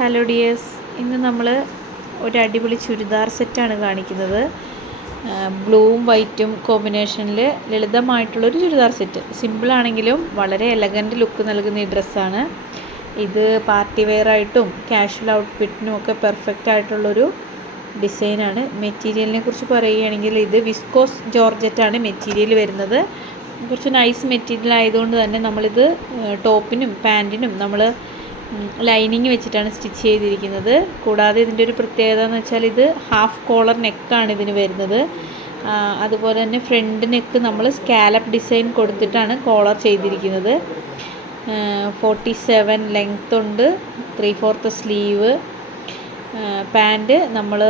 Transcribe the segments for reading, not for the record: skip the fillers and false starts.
Hello dears, ഇന്ന് നമ്മൾ ഒരു അടിപൊളി ചുരിദാർ സെറ്റാണ് കാണിക്കുന്നത്. ബ്ലൂവും വൈറ്റും കോമ്പിനേഷനിൽ ലളിതമായിട്ടുള്ളൊരു ചുരിദാർ സെറ്റ്. സിമ്പിളാണെങ്കിലും വളരെ എലഗൻറ്റ് ലുക്ക് നൽകുന്ന ഈ ഡ്രസ്സാണ്. ഇത് പാർട്ടി വെയറായിട്ടും കാഷ്വൽ ഔട്ട്ഫിറ്റിനും ഒക്കെ പെർഫെക്റ്റ് ആയിട്ടുള്ളൊരു ഡിസൈനാണ്. മെറ്റീരിയലിനെ കുറിച്ച് പറയുകയാണെങ്കിൽ ഇത് വിസ്കോസ് ജോർജറ്റാണ് മെറ്റീരിയൽ വരുന്നത്. കുറച്ച് നൈസ് മെറ്റീരിയൽ ആയതുകൊണ്ട് തന്നെ നമ്മളിത് ടോപ്പിനും പാൻറ്റിനും നമ്മൾ ലൈനിങ് വെച്ചിട്ടാണ് സ്റ്റിച്ച് ചെയ്തിരിക്കുന്നത്. കൂടാതെ ഇതിൻ്റെ ഒരു പ്രത്യേകത എന്ന് വെച്ചാൽ ഇത് ഹാഫ് കോളർ നെക്കാണ് ഇതിന് വരുന്നത്. അതുപോലെ തന്നെ ഫ്രണ്ട് നെക്ക് നമ്മൾ സ്കാലപ്പ് ഡിസൈൻ കൊടുത്തിട്ടാണ് കോളർ ചെയ്തിരിക്കുന്നത്. 47 ലെങ്ത് ഉണ്ട്, 3/4 സ്ലീവ്. പാൻറ്റ് നമ്മൾ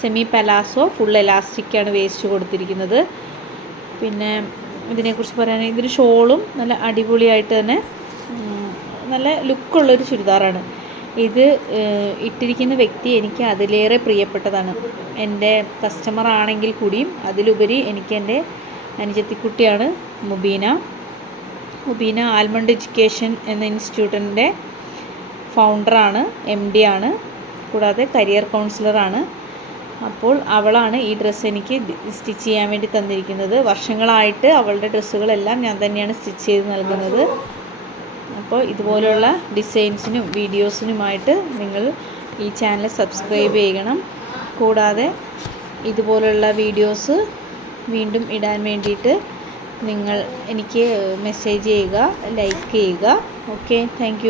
സെമി പലാസോ ഫുൾ എലാസ്റ്റിക്കാണ് വേസ്റ്റ് കൊടുത്തിരിക്കുന്നത്. പിന്നെ ഇതിനെക്കുറിച്ച് പറയുകയാണെങ്കിൽ ഇതിന് ഷോളും നല്ല അടിപൊളിയായിട്ട് തന്നെ നല്ല ലുക്കുള്ളൊരു ചുരിദാറാണ്. ഇത് ഇട്ടിരിക്കുന്ന വ്യക്തി എനിക്ക് അതിലേറെ പ്രിയപ്പെട്ടതാണ്. എൻ്റെ കസ്റ്റമർ ആണെങ്കിൽ കൂടിയും അതിലുപരി എനിക്ക് എൻ്റെ അനുജത്തിക്കുട്ടിയാണ് മുബീന ആൽമണ്ട് എഡ്യൂക്കേഷൻ എന്ന ഇൻസ്റ്റിറ്റ്യൂട്ടിൻ്റെ ഫൗണ്ടറാണ്, MD ആണ്, കൂടാതെ കരിയർ കൗൺസിലറാണ്. അപ്പോൾ അവളാണ് ഈ ഡ്രസ്സ് എനിക്ക് സ്റ്റിച്ച് ചെയ്യാൻ വേണ്ടി തന്നിരിക്കുന്നത്. വർഷങ്ങളായിട്ട് അവളുടെ ഡ്രസ്സുകളെല്ലാം ഞാൻ തന്നെയാണ് സ്റ്റിച്ച് ചെയ്ത് നൽകുന്നത്. അപ്പോൾ ഇതുപോലുള്ള ഡിസൈൻസിനും വീഡിയോസിനുമായിട്ട് നിങ്ങൾ ഈ ചാനൽ സബ്സ്ക്രൈബ് ചെയ്യണം. കൂടാതെ ഇതുപോലുള്ള വീഡിയോസ് വീണ്ടും ഇടാൻ വേണ്ടിയിട്ട് നിങ്ങൾ എനിക്ക് മെസ്സേജ് ചെയ്യുക, ലൈക്ക് ചെയ്യുക. Okay, thank you.